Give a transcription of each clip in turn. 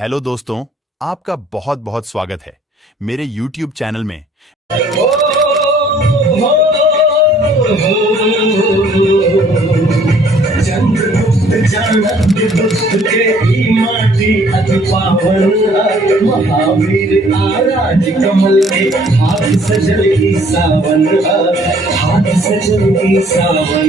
Hello दोस्तों, आपका बहुत बहुत स्वागत है मेरे YouTube चैनल में। महावीर आराज कमल के हाथ सजल की सावन, हाथ सजल की सावन।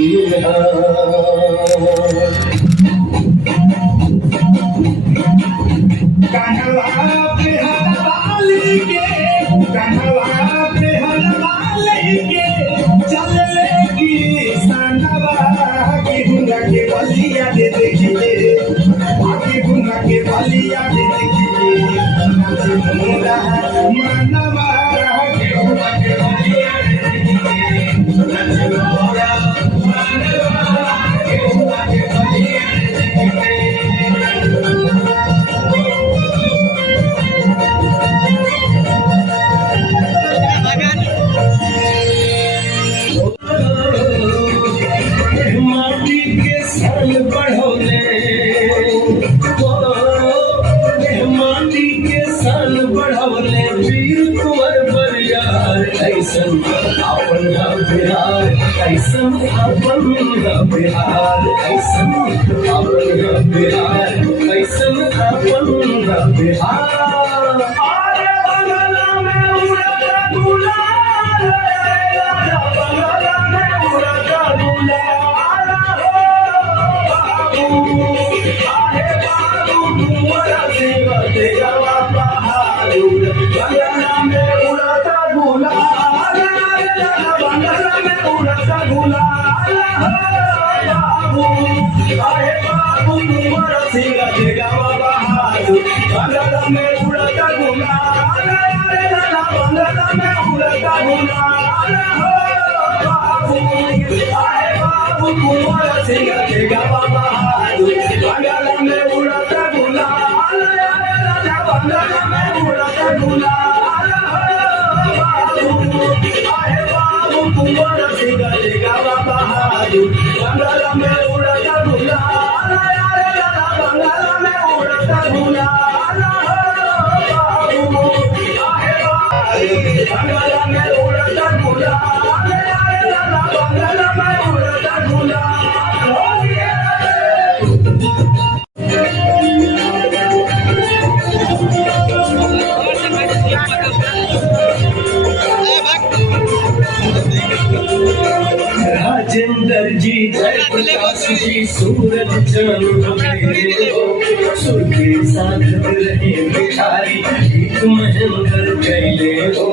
राजेंद्र जी, जयप्रकाश जी, सूरज चांद सुर के साथ रहे भिखारी, गीत महेंद्र कैले हो।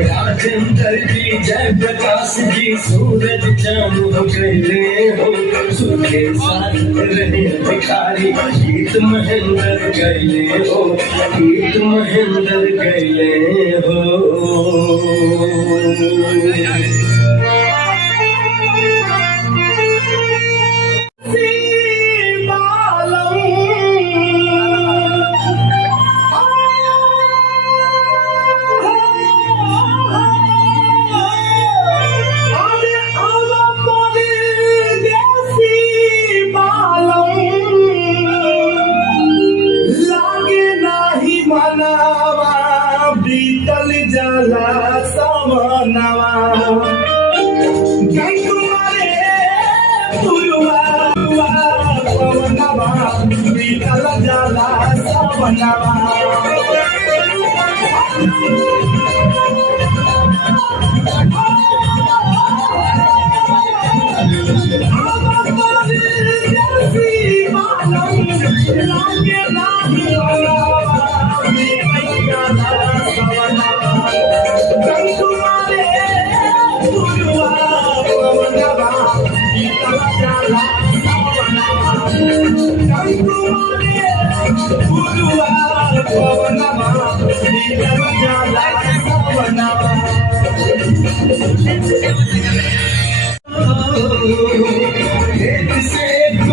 राजेंद्र जी, जयप्रकाश जी, सूरज चांद कैले हो। सुर के साथ रहे भिखारी, गीत महेंद्र कैले हो, गीत महेंद्र कैले हो।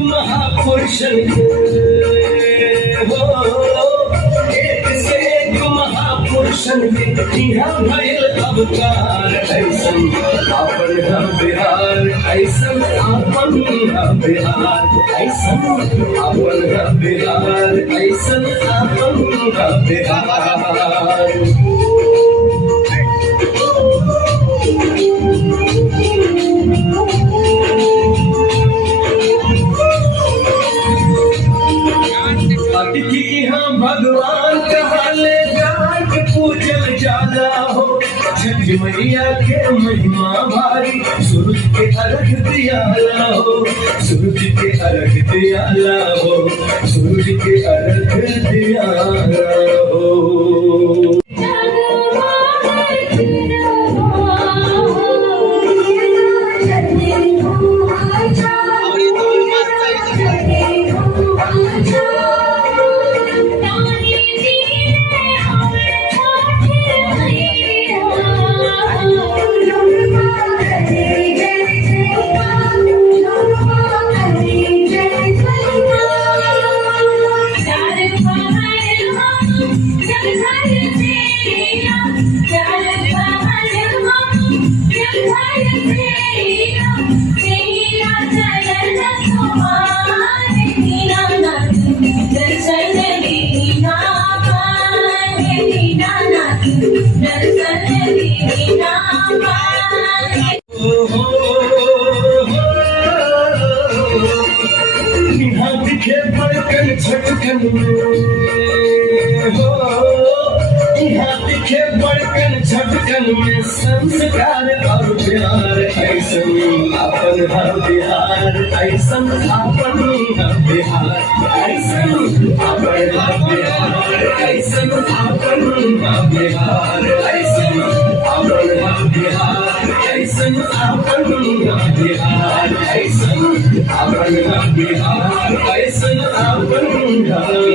महापुरुष महापुरुष भैल अवतार ऐसन आपन है बिहार ऐसन आपन है बिहार ऐसन आपन है बिहार ऐसन आपन है बिहार अतिथि यहाँ भगवान कहाले जान के पूजल जाला हो छठ मैया के महिमा भारी सूरज के अर्घ दियाला हो सूरज के अर्घ दियाला हो सूरज के अर्घ दियाला हो छटकन में संस्कार और प्यार ऐसन आपन है बिहार ऐसन आपन है बिहार ऐसन आपन है बिहार ऐसन आपन है बिहार ऐसन आपन है बिहार ऐसन आपन है बिहार ऐसन आपन है बिहार ऐसन आपन है